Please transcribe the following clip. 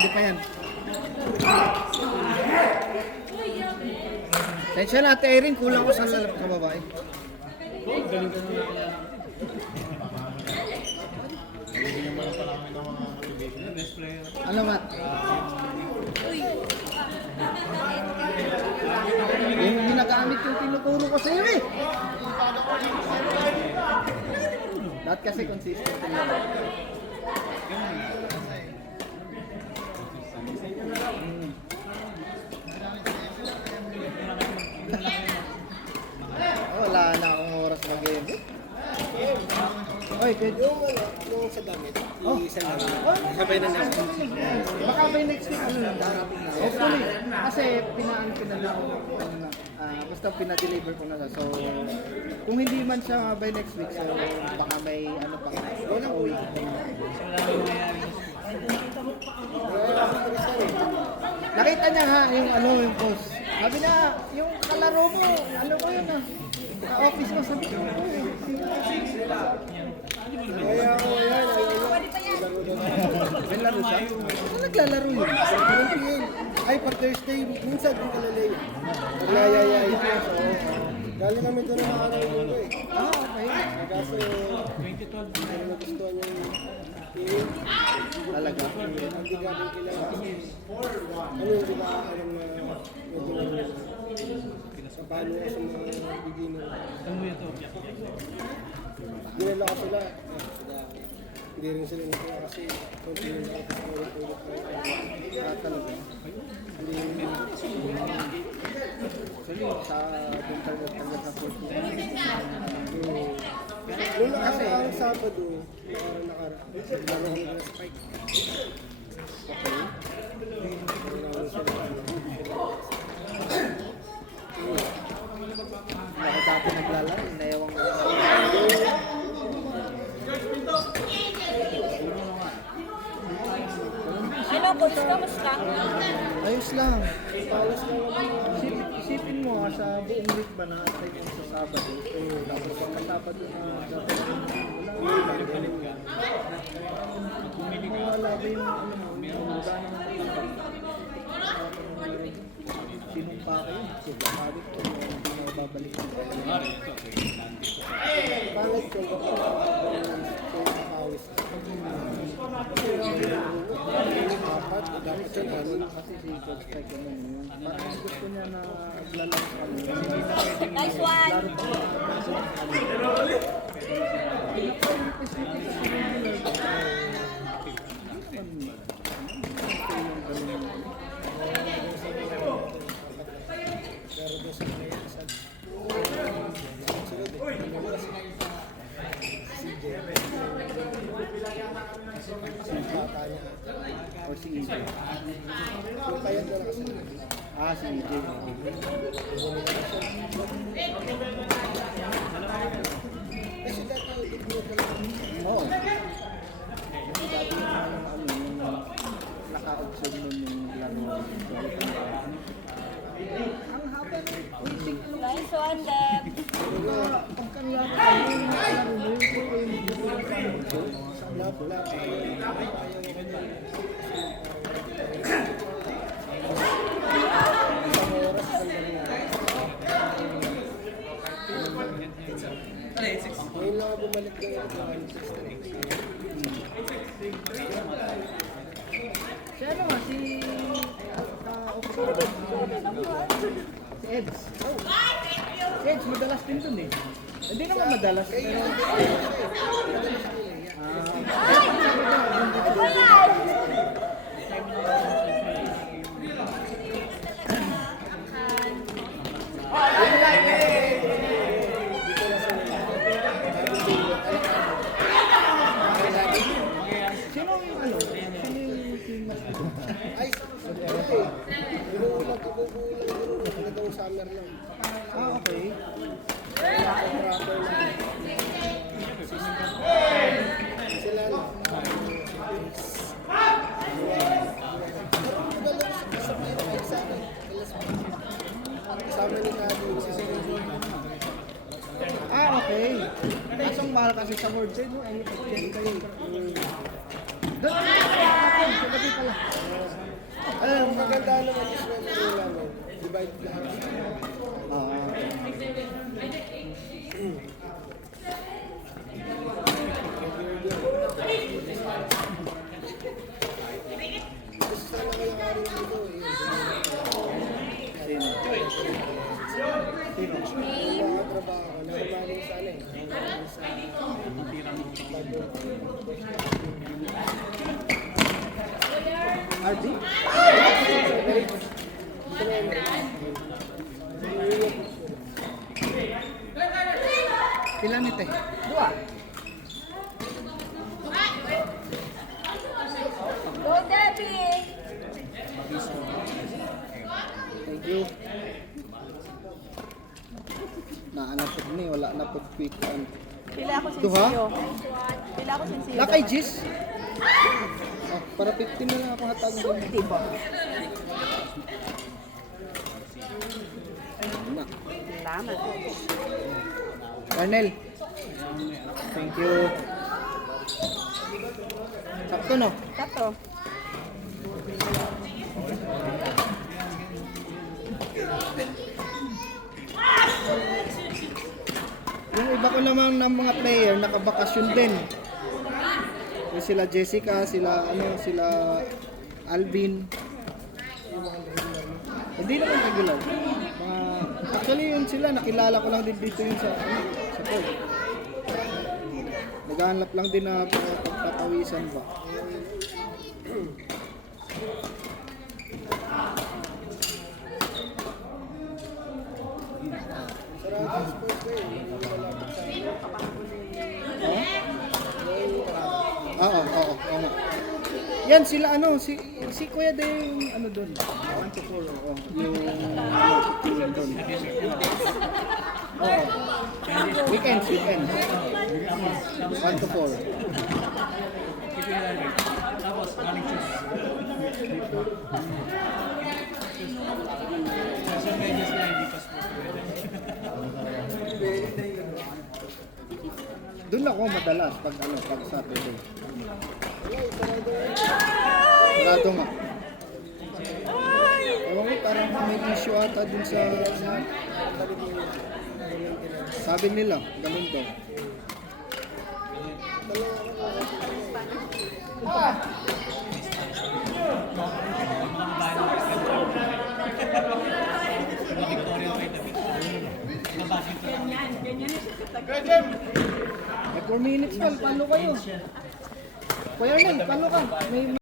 pwede pa yan. Tensya na, Ate Erin, kulang ko sa lalap sa babae. Ano, Matt? Yung ginagamit yung tinuturo ko sa iyo eh. Lahat kasi consistent lang. Wala na akong oras mag-game. Oy, pwede. Yung sa damit, Oh. isa lang. Sabay na next week. Baka by next week ano lang, darating na. Hopefully, kasi pinaan ko na lang, basta pinadeliver ko na lang. So, kung hindi man siya by next week, so baka may ano pa, wala uwi. Nakita niya ha, yung post. Sabi niya, yung kalaro mo, ano ko yun ah. Sa office mo, sabi ko, Kaya ako yan, may laro siya? Saan naglalaro yun? ay, pag Thursday, minsan din kalalay. Ay. Galing kami doon ng araw yun eh. Okay. Kaso, 2012, ano nagustuhan yung team. Talaga. Hindi galing kilala. Ano yung di ba alam na sa paano sa mga beginner. Dinala ko sila. Hindi rin sila nito kasi continue na ako Talaga. Hindi actually, sa doon talaga sa 14. Nung nakaraang Sabado, nakaraan, laro kami na Spike. Ako dati naglalaro, inayawang Ano, coach, kamusta? ayos lang. Isipin mo sa buong week ba na like sa Sabado. Tapos sa Sabado na dapat wala ba yung ano mo, yung sinumpa kayo. So, bakit ko hindi na babalik ko. Bakit ko pawis? Apat, dapat siya na. Kasi si Coach Spike naman yun. Parang gusto niya na lalaro kami. Nice one! Pero doon sa mga sa O si EJ. yung kaya doon kasi Si EJ. kasi dati group na lang. Oo. Kasi dati yung naka-observe nun yung laro. Ang haba ng waiting ko. Nice one, Deb! Pagkanlaro kami yung laro mo Ngayon lang ako bumalik ng yung system. Si ano nga, si Eds. Si Eds, madalas din dun eh. Hindi naman madalas, pero... Sino yung ano? Sino yung team mas Ay, okay. Yung magkakong summer lang. okay. Proper lang. Sila na. Kasama ni Kado. Okay. Kasong mahal kasi sa word side mo, ay 10 kayo. Doon, sa gabi pala. kagandahan naman is when divide lahat. Ah, Kasi sana kayo karin dito eh. sino? Sino? Mga trabaho ko, nakabago sa ano eh. RB? Ilan ito eh? Dua. Go, Debbie! Thank you. Naanap po ni, wala na po quick on. Pila ako Duha? sensiyo. Pila ako sensiyo. Lakay Gis? Oh, para 15 na lang ako hatag mo. Sulti ba? Na. Laman. Arnel. Thank you. Sakto no? Kato. Yung iba ko namang ng mga player nakabakasyon din. Yung sila Jessica, sila sila Alvin. Hindi naman regular. Actually yun sila nakilala ko lang din dito yun sa Paul. Naghahanap lang din na pagpapawisan ba. Sarado sports ko eh. Malapit sa Oo, nga. Yan sila si Kuya de yung doon. 1 to 4 yung doon. Oo. Weekends. 1 to 4. Doon ako madalas pag Saturday. Sarado nga. Ewan ko, parang may issue ata dun sa sabi nila, ganun daw. May 4 minutes pa, paano kayo? Kuya Nel, paano ka? May